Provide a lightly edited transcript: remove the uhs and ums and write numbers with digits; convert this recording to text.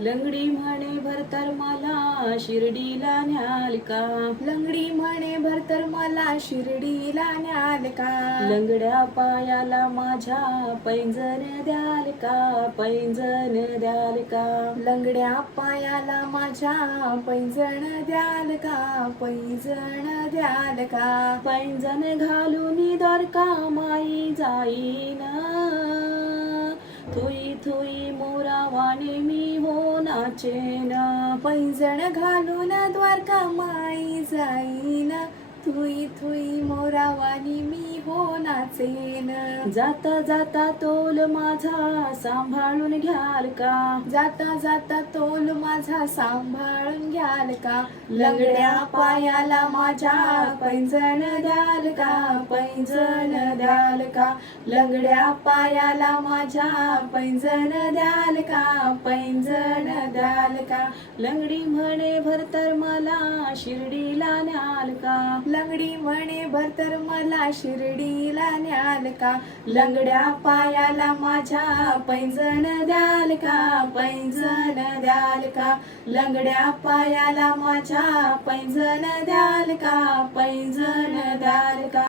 लंगडी म्हणे भरतर मला शिर्डीला न्याल का? लंगडी म्हणे भरतर मला शिर्डीला न्याल का? लंगड्या पायाला माझ्या पैंजण द्याल का? पैंजण द्याल का? लंगड्या पायाला माझ्या पैंजण द्याल का? पैंजण द्याल का? पैंजण घालून द्वारका माई जाईन, थुई थुई मोरावाने मी हो नाचेन. पैंजण घालून द्वारका माई जाईन, थुई थुई मोरावानी मी हो नाचेन. जाता जाता तोल माझा सांभाळून घ्याल का? जाता जाता तोल माझा सांभाळून घ्याल का? लंगड्या पायाला माझ्या पैंजण द्याल का? पैंजण द्याल का? लंगड्या पायाला माझ्या पैंजण द्याल का? पैंजण द्याल का? लंगडी म्हणे भरतर मला शिर्डीला न्याल का? लंगडी म्हणे भरतर मला शिर्डीला न्याल का? लंगड्या पायाला माझ्या पैंजण द्याल का? पैंजण द्याल का? लंगड्या पायाला माझ्या पैंजण द्याल का? पैंजण द्याल का?